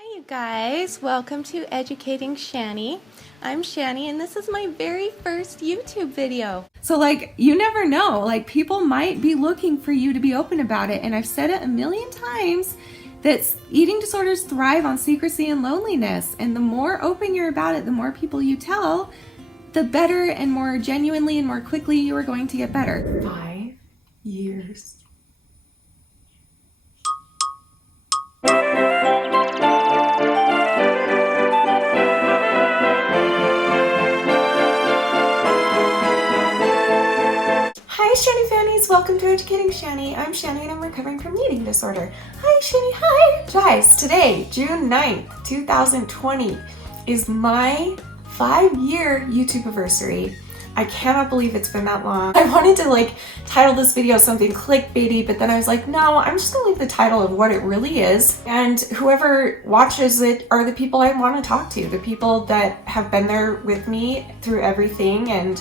Hi you guys, welcome to Educating Shanny. I'm Shanny and this is my very first YouTube video. So you never know, people might be looking for you to be open about it, and I've said it a million times that eating disorders thrive on secrecy and loneliness, and the more open you're about it, the more people you tell, the better and more genuinely and more quickly you are going to get better. 5 years. Hi Shanny Fannies, welcome to Educating Shanny. I'm Shanny and I'm recovering from eating disorder. Hi Shanny, hi! Guys, today, June 9th, 2020, is my 5-year YouTube anniversary. I cannot believe it's been that long. I wanted to title this video something clickbaity, but then I was like, no, I'm just gonna leave the title of what it really is. And whoever watches it are the people I want to talk to, the people that have been there with me through everything, and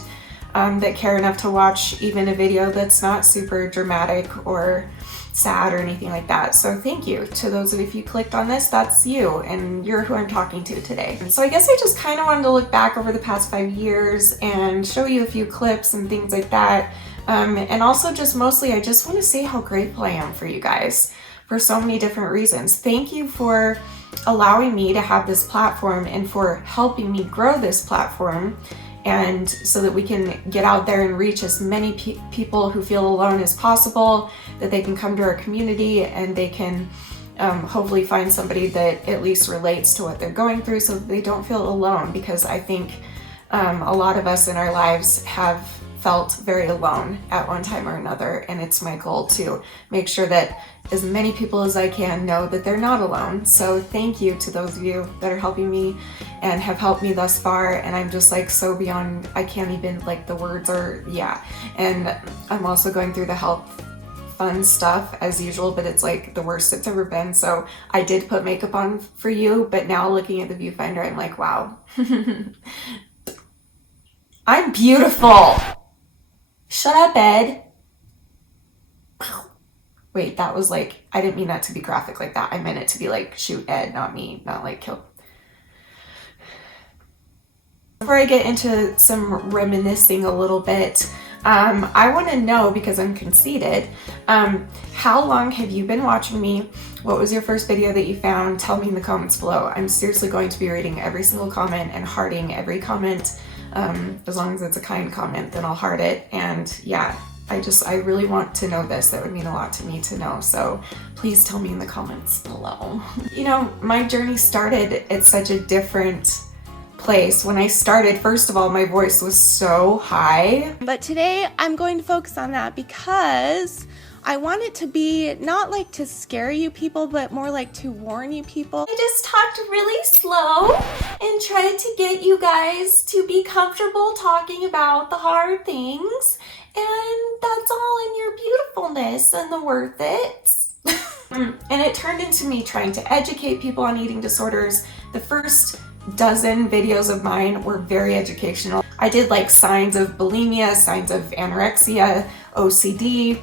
that care enough to watch even a video that's not super dramatic or sad or anything like that. So thank you to those of you, if you clicked on this, that's you and you're who I'm talking to today. And so I guess I just kind of wanted to look back over the past 5 years and show you a few clips and things like that. And also just mostly, I just want to say how grateful I am for you guys for so many different reasons. Thank you for allowing me to have this platform and for helping me grow this platform, and so that we can get out there and reach as many people who feel alone as possible, that they can come to our community and they can hopefully find somebody that at least relates to what they're going through, so that they don't feel alone, because I think a lot of us in our lives have felt very alone at one time or another, and it's my goal to make sure that as many people as I can know that they're not alone. So thank you to those of you that are helping me and have helped me thus far, and I'm just so beyond, I can't even, the words are, yeah. And I'm also going through the health fun stuff as usual, but it's the worst it's ever been. So I did put makeup on for you, but now looking at the viewfinder, I'm like, wow. I'm beautiful. Shut up, Ed. Wait, that was I didn't mean that to be graphic like that. I meant it to be shoot Ed, not me, not kill. Before I get into some reminiscing a little bit, I want to know, because I'm conceited, how long have you been watching me? What was your first video that you found? Tell me in the comments below. I'm seriously going to be reading every single comment and hearting every comment. As long as it's a kind comment, then I'll heart it. And yeah, I really want to know this. That would mean a lot to me to know. So please tell me in the comments below. You know, my journey started at such a different place. When I started, first of all, my voice was so high. But today I'm going to focus on that because I want it to be not to scare you people, but more to warn you people. I just talked really slow and tried to get you guys to be comfortable talking about the hard things, and that's all in your beautifulness and the worth it. And it turned into me trying to educate people on eating disorders. The first dozen videos of mine were very educational. I did signs of bulimia, signs of anorexia, OCD,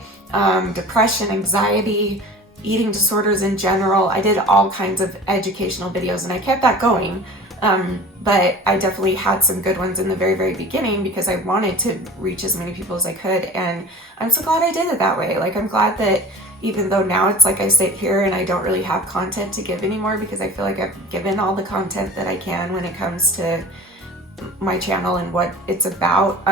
depression, anxiety, eating disorders in general. I did all kinds of educational videos, and I kept that going. But I definitely had some good ones in the very, very beginning because I wanted to reach as many people as I could. And I'm so glad I did it that way. I'm glad that even though now it's I sit here and I don't really have content to give anymore, because I feel I've given all the content that I can when it comes to my channel and what it's about.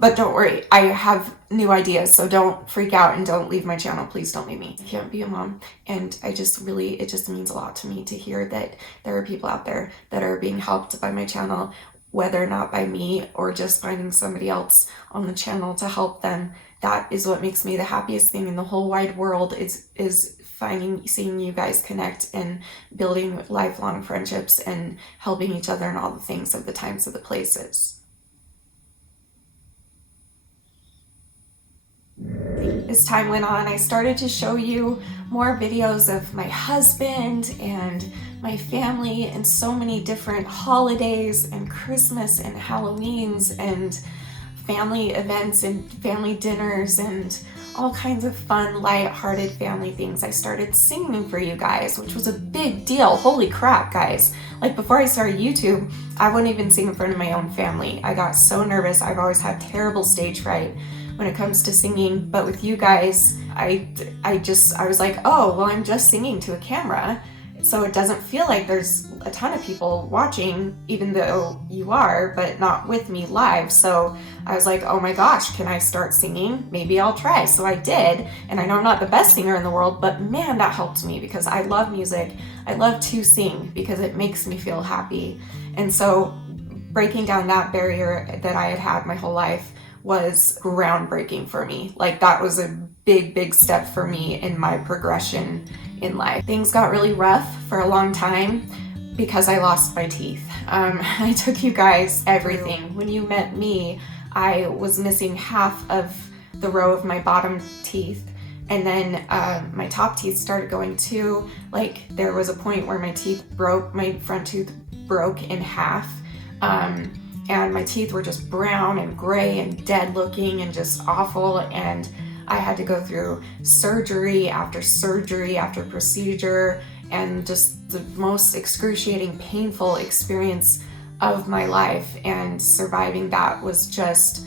But don't worry, I have new ideas, so don't freak out and don't leave my channel. Please don't leave me. I can't be a mom, and it just means a lot to me to hear that there are people out there that are being helped by my channel, whether or not by me or just finding somebody else on the channel to help them. That is what makes me the happiest thing in the whole wide world, is seeing you guys connect and building lifelong friendships and helping each other in all the things of the times of the places. As time went on, I started to show you more videos of my husband and my family and so many different holidays and Christmas and Halloweens and family events and family dinners and all kinds of fun, light-hearted family things. I started singing for you guys, which was a big deal. Holy crap, guys. Like, before I started YouTube, I wouldn't even sing in front of my own family. I got so nervous. I've always had terrible stage fright when it comes to singing, but with you guys, I was like, oh, well, I'm just singing to a camera, so it doesn't feel like there's a ton of people watching, even though you are, but not with me live. So I was like, oh my gosh, can I start singing? Maybe I'll try. So I did, and I know I'm not the best singer in the world, but man, that helped me because I love music. I love to sing because it makes me feel happy. And so breaking down that barrier that I had my whole life was groundbreaking for me. Like, that was a big step for me in my progression in life. Things got really rough for a long time because I lost my teeth. I took you guys everything. When you met me, I was missing half of the row of my bottom teeth, and then my top teeth started going too. Like, there was a point where my teeth broke, my front tooth broke in half. And my teeth were just brown and gray and dead looking and just awful, and I had to go through surgery after procedure, and just the most excruciating, painful experience of my life, and surviving that was just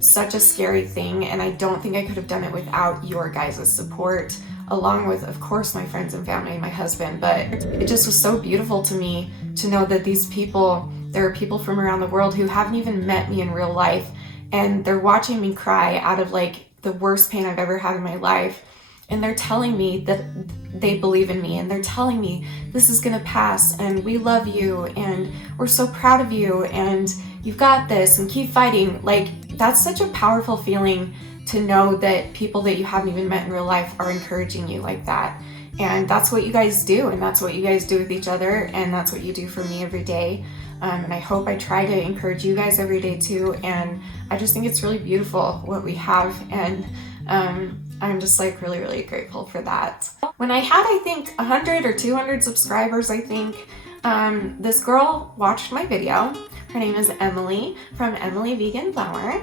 such a scary thing, and I don't think I could have done it without your guys' support, along with, of course, my friends and family and my husband. But it just was so beautiful to me to know that these people, there are people from around the world who haven't even met me in real life, and they're watching me cry out of like the worst pain I've ever had in my life, and they're telling me that they believe in me, and they're telling me this is gonna pass, and we love you, and we're so proud of you, and you've got this, and keep fighting. Like, that's such a powerful feeling to know that people that you haven't even met in real life are encouraging you like that. And that's what you guys do, and that's what you guys do with each other, and that's what you do for me every day. And I hope I try to encourage you guys every day too, and I just think it's really beautiful what we have, and I'm just like really grateful for that. When I had, I think, 100 or 200 subscribers, I think, this girl watched my video. Her name is Emily from Emily Vegan Flower.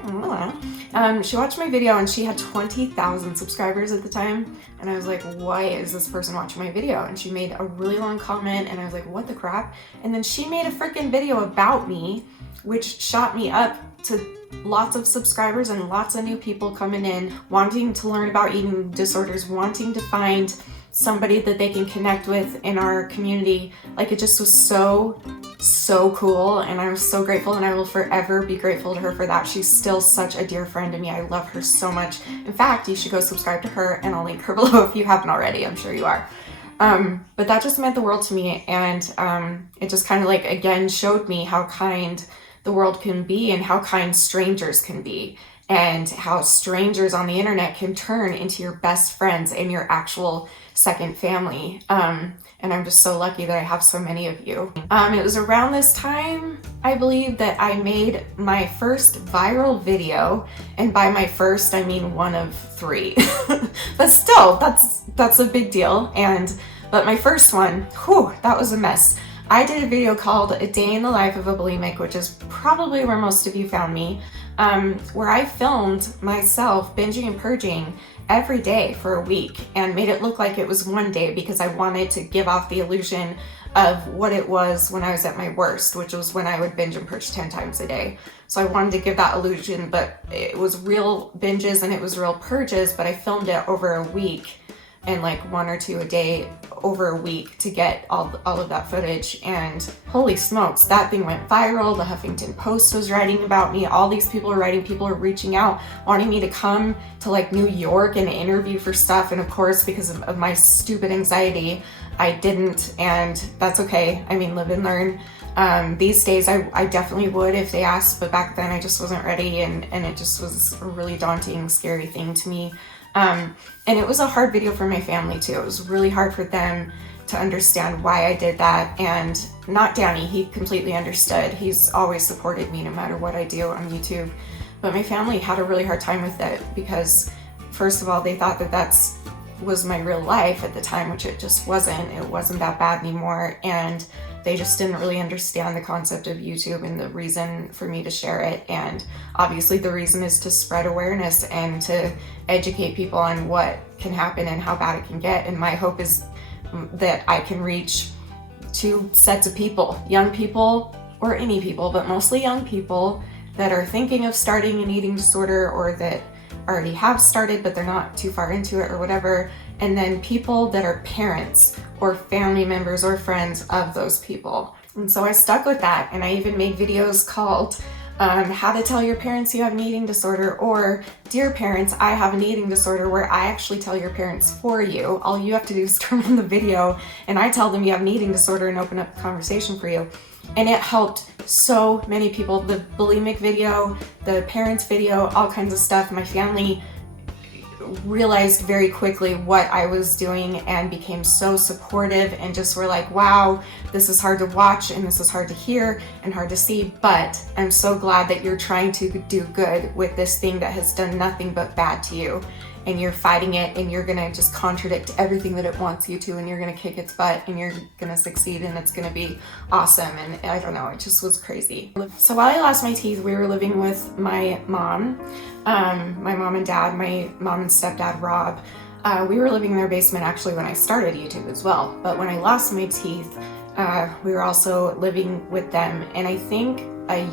She watched my video and she had 20,000 subscribers at the time. And I was like, why is this person watching my video? And she made a really long comment and I was like, what the crap? And then she made a freaking video about me, which shot me up to lots of subscribers and lots of new people coming in, wanting to learn about eating disorders, wanting to find somebody that they can connect with in our community. Like, it just was so cool, and I was so grateful, and I will forever be grateful to her for that. She's still such a dear friend to me. I love her so much. In fact, you should go subscribe to her, and I'll link her below if you haven't already. I'm sure you are. But that just meant the world to me, and it just kind of like, again, showed me how kind the world can be and how kind strangers can be, and how strangers on the internet can turn into your best friends and your actual second family. And I'm just so lucky that I have so many of you. It was around this time, I believe, that I made my first viral video, and by my first, I mean one of 3. But still, that's a big deal. But my first one, whew, that was a mess. I did a video called A Day in the Life of a Bulimic, which is probably where most of you found me, where I filmed myself binging and purging every day for a week and made it look like it was one day, because I wanted to give off the illusion of what it was when I was at my worst, which was when I would binge and purge 10 times a day. So I wanted to give that illusion, but it was real binges and it was real purges, but I filmed it over a week, and like 1 or 2 a day over a week to get all of that footage. And holy smokes, that thing went viral. The Huffington Post was writing about me. All these people are writing, people are reaching out, wanting me to come to like New York and interview for stuff. And of course, because of my stupid anxiety, I didn't, and that's okay. I mean, live and learn. These days I definitely would if they asked, but back then I just wasn't ready, and it just was a really daunting, scary thing to me. And it was a hard video for my family too. It was really hard for them to understand why I did that, and not Danny, he completely understood. He's always supported me no matter what I do on YouTube. But my family had a really hard time with it because, first of all, they thought that that's was my real life at the time, which it just wasn't. It wasn't that bad anymore, and they just didn't really understand the concept of YouTube and the reason for me to share it. And obviously the reason is to spread awareness and to educate people on what can happen and how bad it can get. And my hope is that I can reach two sets of people, young people or any people, but mostly young people that are thinking of starting an eating disorder, or that already have started but they're not too far into it or whatever, and then people that are parents or family members or friends of those people. And so I stuck with that, and I even made videos called how to tell your parents you have an eating disorder, or dear parents, I have an eating disorder, where I actually tell your parents for you. All you have to do is turn on the video and I tell them you have an eating disorder and open up the conversation for you. And it helped so many people. The bulimic video, the parents video, all kinds of stuff. My family realized very quickly what I was doing and became so supportive, and just were like, wow, this is hard to watch and this is hard to hear and hard to see, but I'm so glad that you're trying to do good with this thing that has done nothing but bad to you, and you're fighting it, and you're gonna just contradict everything that it wants you to, and you're gonna kick its butt, and you're gonna succeed, and it's gonna be awesome. And I don't know, it just was crazy. So while I lost my teeth, we were living with my mom, my mom and dad, my mom and stepdad, Rob. We were living in their basement actually when I started YouTube as well, but when I lost my teeth, we were also living with them. And I think a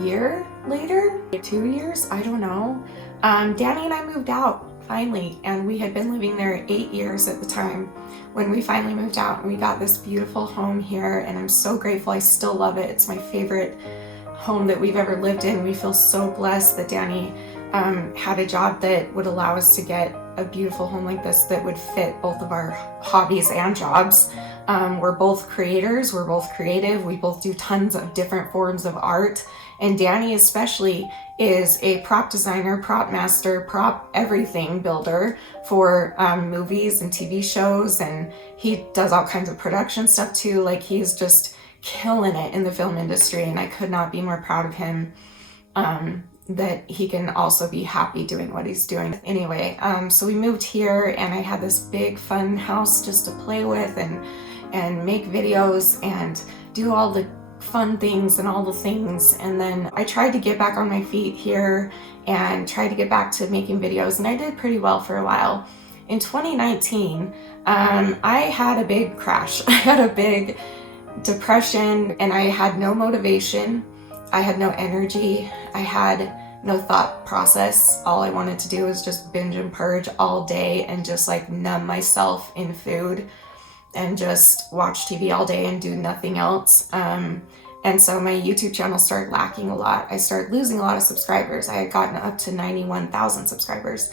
year later, 2 years, I don't know, Danny and I moved out finally, and we had been living there 8 years at the time when we finally moved out, and we got this beautiful home here, and I'm so grateful. I still love it. It's my favorite home that we've ever lived in. We feel so blessed that Danny had a job that would allow us to get a beautiful home like this that would fit both of our hobbies and jobs. We're both creators, we're both creative, we both do tons of different forms of art, and Danny especially is a prop designer, prop master, prop everything builder for movies and TV shows, and he does all kinds of production stuff too. Like, he's just killing it in the film industry, and I could not be more proud of him, that he can also be happy doing what he's doing. Anyway, so we moved here, and I had this big fun house just to play with and make videos and do all the fun things and all the things. And then I tried to get back on my feet here and tried to get back to making videos, and I did pretty well for a while. In 2019, I had a big crash. I had a big depression, and I had no motivation. I had no energy. I had no thought process. All I wanted to do was just binge and purge all day and just like numb myself in food and just watch TV all day and do nothing else. And so my YouTube channel started lacking a lot. I started losing a lot of subscribers. I had gotten up to 91,000 subscribers.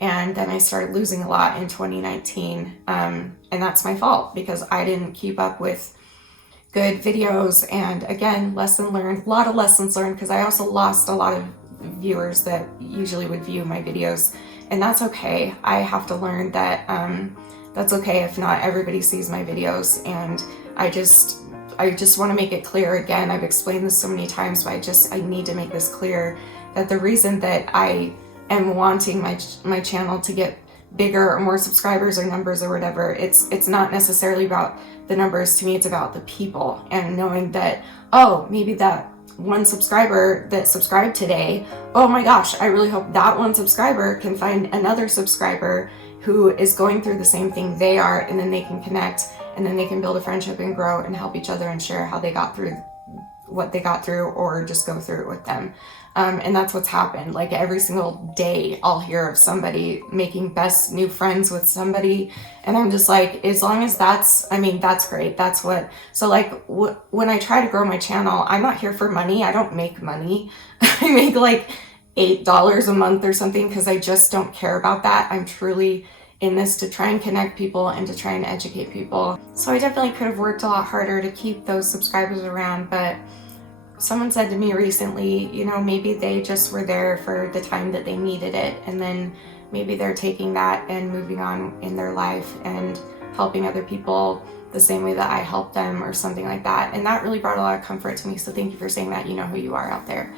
And then I started losing a lot in 2019. And that's my fault, because I didn't keep up with good videos. And again, lesson learned, a lot of lessons learned, because I also lost a lot of viewers that usually would view my videos. And that's okay. I have to learn that that's okay if not everybody sees my videos. And I just want to make it clear again. I've explained this so many times, but I need to make this clear, that the reason that I am wanting my channel to get bigger or more subscribers or numbers or whatever, it's not necessarily about the numbers. To me, it's about the people, and knowing that, oh, maybe that one subscriber that subscribed today, oh my gosh, I really hope that one subscriber can find another subscriber who is going through the same thing they are, and then they can connect, and then they can build a friendship and grow and help each other and share how they got through what they got through, or just go through it with them. And that's what's happened. Like, every single day I'll hear of somebody making best new friends with somebody, and I'm just like, as long as that's great. That's what, so like when I try to grow my channel, I'm not here for money. I don't make money. I make like $8 a month or something, because I just don't care about that. I'm truly in this to try and connect people and to try and educate people. So I definitely could have worked a lot harder to keep those subscribers around, but someone said to me recently, you know, maybe they just were there for the time that they needed it, and then maybe they're taking that and moving on in their life and helping other people the same way that I helped them, or something like that. And that really brought a lot of comfort to me. So thank you for saying that. You know who you are out there.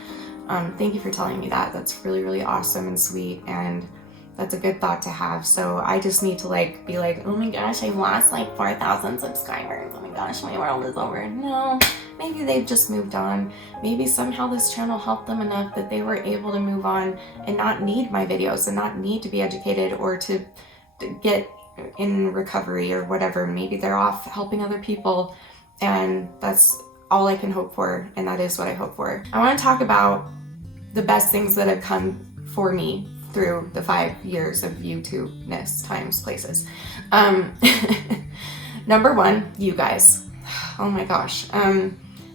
Thank you for telling me that. That's really, really awesome and sweet. And That's a good thought to have. So I just need to like be like, oh my gosh, I lost like 4,000 subscribers. Oh my gosh, my world is over. No, maybe they've just moved on. Maybe somehow this channel helped them enough that they were able to move on and not need my videos and not need to be educated or to get in recovery or whatever. Maybe they're off helping other people, and that's all I can hope for, and that is what I hope for. I want to talk about the best things that have come for me through the 5 years of YouTube-ness, times, places. Number one, you guys. Oh my gosh. I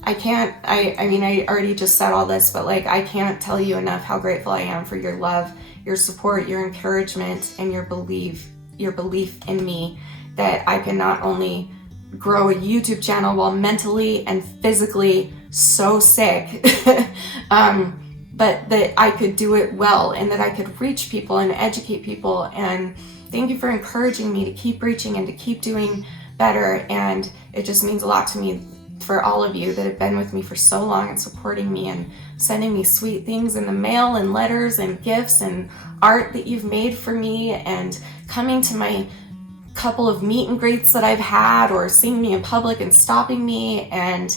mean, I already just said all this, but like, I can't tell you enough how grateful I am for your love, your support, your encouragement, and your belief in me, that I can not only grow a YouTube channel while mentally and physically so sick, but that I could do it well and that I could reach people and educate people. And thank you for encouraging me to keep reaching and to keep doing better. And it just means a lot to me for all of you that have been with me for so long and supporting me and sending me sweet things in the mail and letters and gifts and art that you've made for me, and coming to my couple of meet and greets that I've had, or seeing me in public and stopping me. And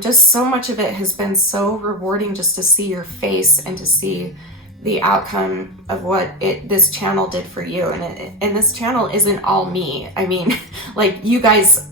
just so much of it has been so rewarding, just to see your face and to see the outcome of what this channel did for you. And this channel isn't all me. I mean, like, you guys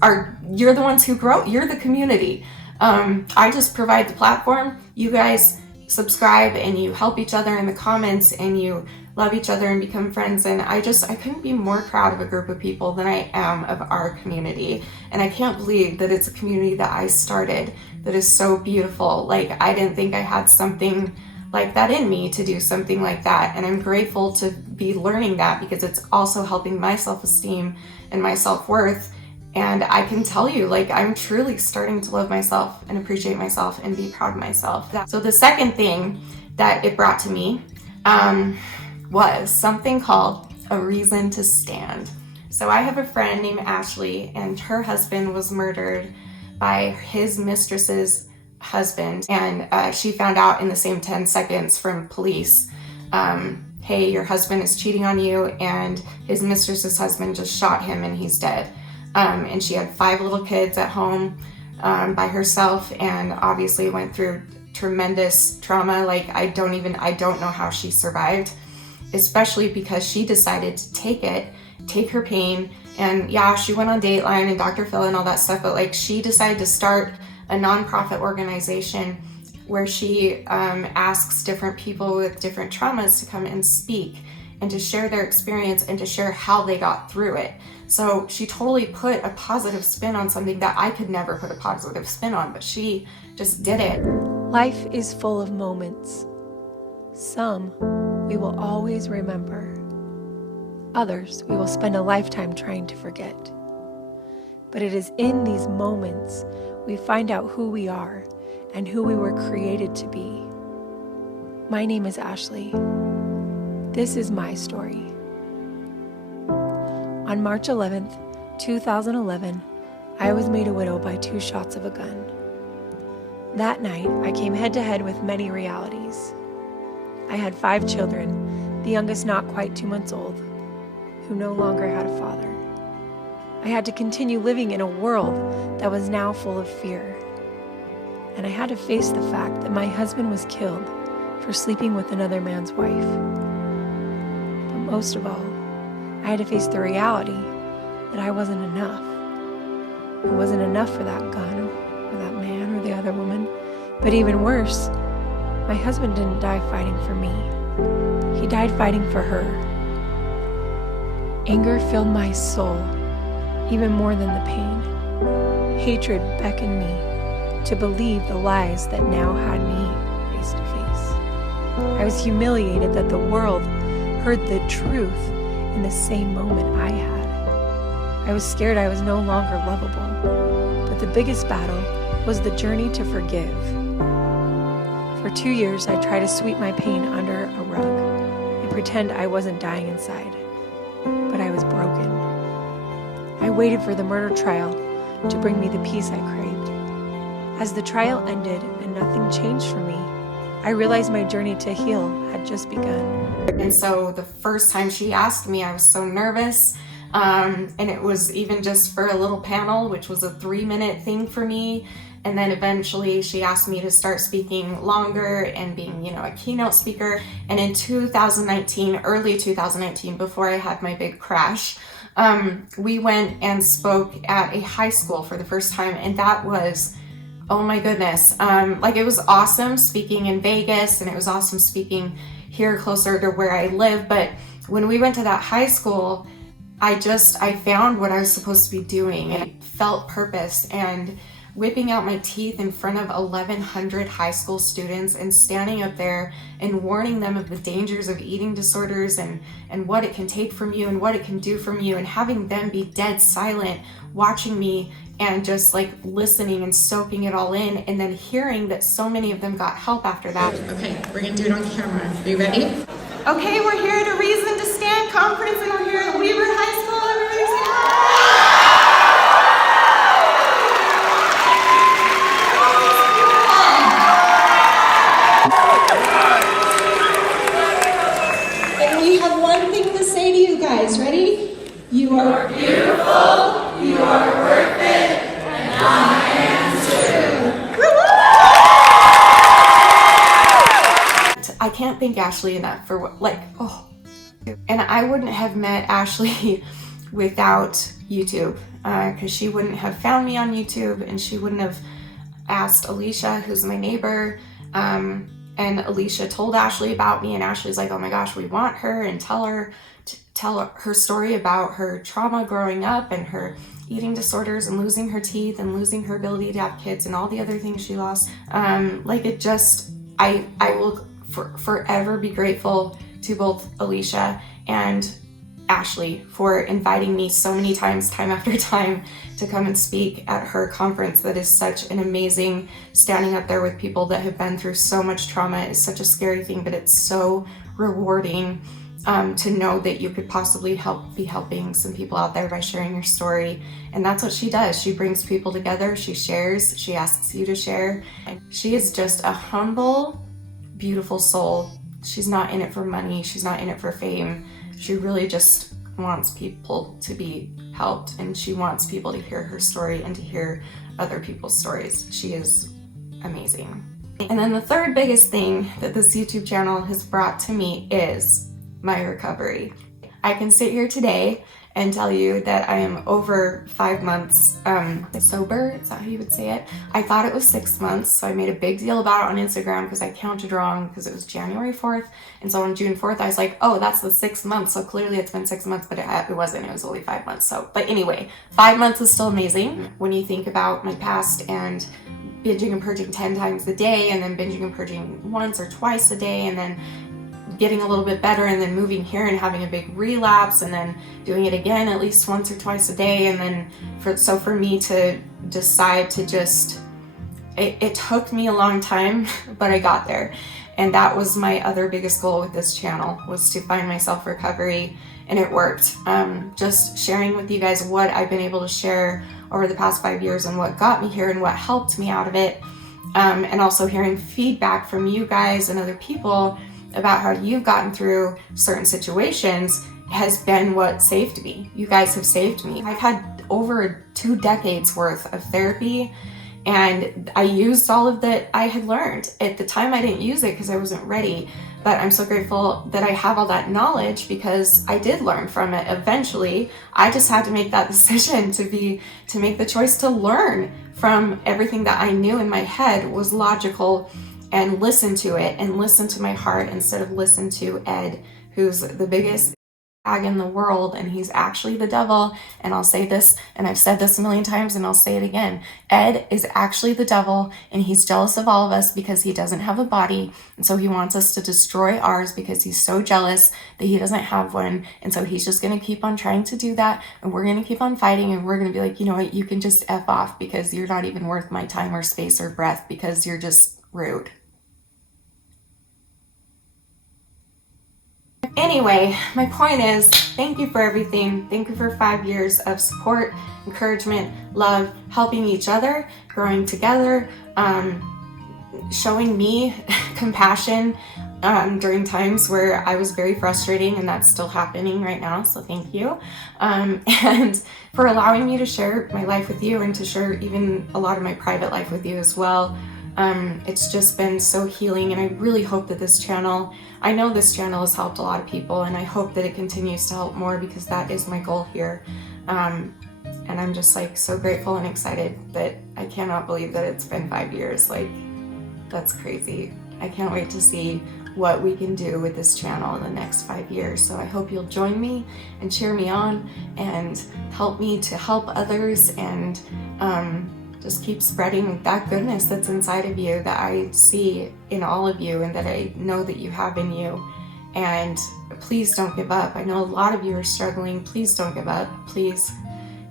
you're the ones who grow, you're the community. I just provide the platform. You guys subscribe and you help each other in the comments and you love each other and become friends. And I couldn't be more proud of a group of people than I am of our community. And I can't believe that it's a community that I started that is so beautiful. Like, I didn't think I had something like that in me to do something like that. And I'm grateful to be learning that, because it's also helping my self-esteem and my self-worth. And I can tell you, like, I'm truly starting to love myself and appreciate myself and be proud of myself. So the second thing that it brought to me was something called a reason to stand. So I have a friend named Ashley, and her husband was murdered by his mistress's husband. And she found out in the same 10 seconds from police, hey, your husband is cheating on you, and his mistress's husband just shot him and he's dead. And she had 5 little kids at home by herself, and obviously went through tremendous trauma. Like, I don't know how she survived, especially because she decided to take her pain. And yeah, she went on Dateline and Dr. Phil and all that stuff, but like, she decided to start a nonprofit organization where she asks different people with different traumas to come and speak and to share their experience and to share how they got through it. So she totally put a positive spin on something that I could never put a positive spin on, but she just did it. Life is full of moments. Some we will always remember. Others we will spend a lifetime trying to forget. But it is in these moments we find out who we are and who we were created to be. My name is Ashley. This is my story. On March 11th, 2011, I was made a widow by 2 shots of a gun. That night, I came head-to-head with many realities. I had 5 children, the youngest not quite 2 months old, who no longer had a father. I had to continue living in a world that was now full of fear. And I had to face the fact that my husband was killed for sleeping with another man's wife. But most of all, I had to face the reality that I wasn't enough. It wasn't enough for that gun, or that man, or the other woman. But even worse, my husband didn't die fighting for me. He died fighting for her. Anger filled my soul, even more than the pain. Hatred beckoned me to believe the lies that now had me face to face. I was humiliated that the world heard the truth in the same moment I had. I was scared I was no longer lovable, but the biggest battle was the journey to forgive. For 2 years, I tried to sweep my pain under a rug and pretend I wasn't dying inside, but I was broken. I waited for the murder trial to bring me the peace I craved. As the trial ended and nothing changed for me, I realized my journey to heal had just begun. And so the first time she asked me, I was so nervous. And it was even just for a little panel, which was a 3-minute thing for me. And then eventually she asked me to start speaking longer and being, a keynote speaker. And in 2019, early 2019, before I had my big crash, we went and spoke at a high school for the first time. And that was, oh my goodness. It was awesome speaking in Vegas, and it was awesome speaking here closer to where I live. But when we went to that high school, I found what I was supposed to be doing, and I felt purpose. And whipping out my teeth in front of 1,100 high school students and standing up there and warning them of the dangers of eating disorders and what it can take from you and what it can do from you, and having them be dead silent, watching me and just listening and soaking it all in, and then hearing that so many of them got help after that. Okay, we're gonna do it on camera. Are you ready? Okay, we're here at a Reason to Stand conference, and we're here at Weaver High School. Everybody say hi. And we have one thing to say to you guys. Ready? You are beautiful, you are worth it, and I am too. I can't thank Ashley enough for and I wouldn't have met Ashley without YouTube, because she wouldn't have found me on YouTube, and she wouldn't have asked Alicia, who's my neighbor, and Alicia told Ashley about me, and Ashley's like, oh my gosh, we want her, and tell her her story about her trauma growing up and her eating disorders and losing her teeth and losing her ability to have kids and all the other things she lost. I will forever be grateful to both Alicia and Ashley for inviting me so many times, time after time, to come and speak at her conference. That is such an amazing, standing up there with people that have been through so much trauma is such a scary thing, but it's so rewarding to know that you could possibly be helping some people out there by sharing your story. And that's what she does. She brings people together, she shares, she asks you to share. And she is just a humble, beautiful soul. She's not in it for money, she's not in it for fame. She really just wants people to be helped, and she wants people to hear her story and to hear other people's stories. She is amazing. And then the third biggest thing that this YouTube channel has brought to me is my recovery. I can sit here today and tell you that I am over 5 months sober. Is that how you would say it? I thought it was 6 months, so I made a big deal about it on Instagram because I counted wrong, because it was January 4th. And so on June 4th, I was like, oh, that's the 6 months. So clearly it's been 6 months, but it wasn't. It was only 5 months. So, but anyway, 5 months is still amazing. When you think about my past and binging and purging 10 times a day, and then binging and purging once or twice a day, and then getting a little bit better, and then moving here and having a big relapse, and then doing it again at least once or twice a day. And then for me to decide to just, it took me a long time, but I got there. And that was my other biggest goal with this channel, was to find my self-recovery, and it worked. Just sharing with you guys what I've been able to share over the past 5 years and what got me here and what helped me out of it. And also hearing feedback from you guys and other people about how you've gotten through certain situations has been what saved me. You guys have saved me. I've had over 2 decades worth of therapy, and I used all of that I had learned. At the time I didn't use it because I wasn't ready, but I'm so grateful that I have all that knowledge because I did learn from it eventually. I just had to make that decision to make the choice to learn from everything that I knew in my head was logical, and listen to it and listen to my heart instead of listen to Ed, who's the biggest bag in the world, and he's actually the devil. And I'll say this, and I've said this a million times, and I'll say it again. Ed is actually the devil, and he's jealous of all of us because he doesn't have a body, and so he wants us to destroy ours because he's so jealous that he doesn't have one. And so he's just going to keep on trying to do that, and we're going to keep on fighting, and we're going to be like, you know what, you can just F off because you're not even worth my time or space or breath because you're just rude. Anyway, my point is, thank you for everything. Thank you for 5 years of support, encouragement, love, helping each other, growing together, showing me compassion during times where I was very frustrating, and that's still happening right now, so thank you. And for allowing me to share my life with you and to share even a lot of my private life with you as well. It's just been so healing, and I really hope that this channel, I know this channel has helped a lot of people, and I hope that it continues to help more, because that is my goal here. And I'm just like so grateful and excited that I cannot believe that it's been 5 years. Like, that's crazy. I can't wait to see what we can do with this channel in the next 5 years. So I hope you'll join me and cheer me on and help me to help others, and just keep spreading that goodness that's inside of you, that I see in all of you and that I know that you have in you. And please don't give up. I know a lot of you are struggling. Please don't give up. Please,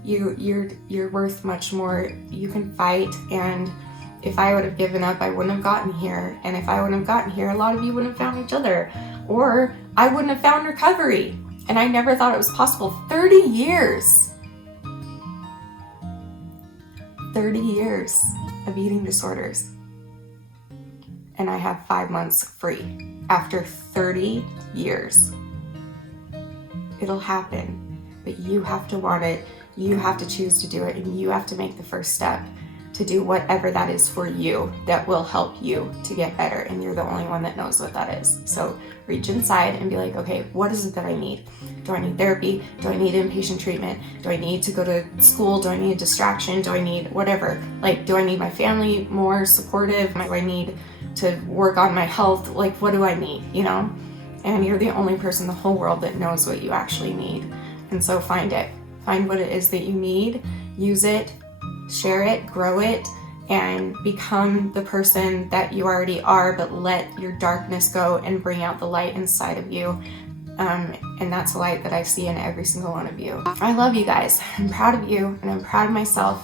you're worth much more. You can fight. And if I would have given up, I wouldn't have gotten here. And if I wouldn't have gotten here, a lot of you wouldn't have found each other, or I wouldn't have found recovery. And I never thought it was possible. 30 years. 30 years of eating disorders. And I have 5 months free after 30 years. It'll happen, but you have to want it. You have to choose to do it, and you have to make the first step to do whatever that is for you that will help you to get better. And you're the only one that knows what that is. So reach inside and be like, okay, what is it that I need? Do I need therapy? Do I need inpatient treatment? Do I need to go to school? Do I need a distraction? Do I need whatever? Like, do I need my family more supportive? Do I need to work on my health? Like, what do I need, you know? And you're the only person in the whole world that knows what you actually need. And so find it. Find what it is that you need, use it, share it, grow it, and become the person that you already are, but let your darkness go and bring out the light inside of you. And that's the light that I see in every single one of you. I love you guys. I'm proud of you, and I'm proud of myself.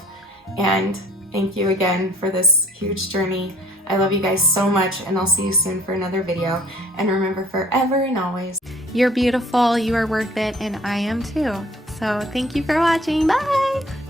And thank you again for this huge journey. I love you guys so much, and I'll see you soon for another video. And remember, forever and always, you're beautiful, you are worth it, and I am too. So thank you for watching. Bye!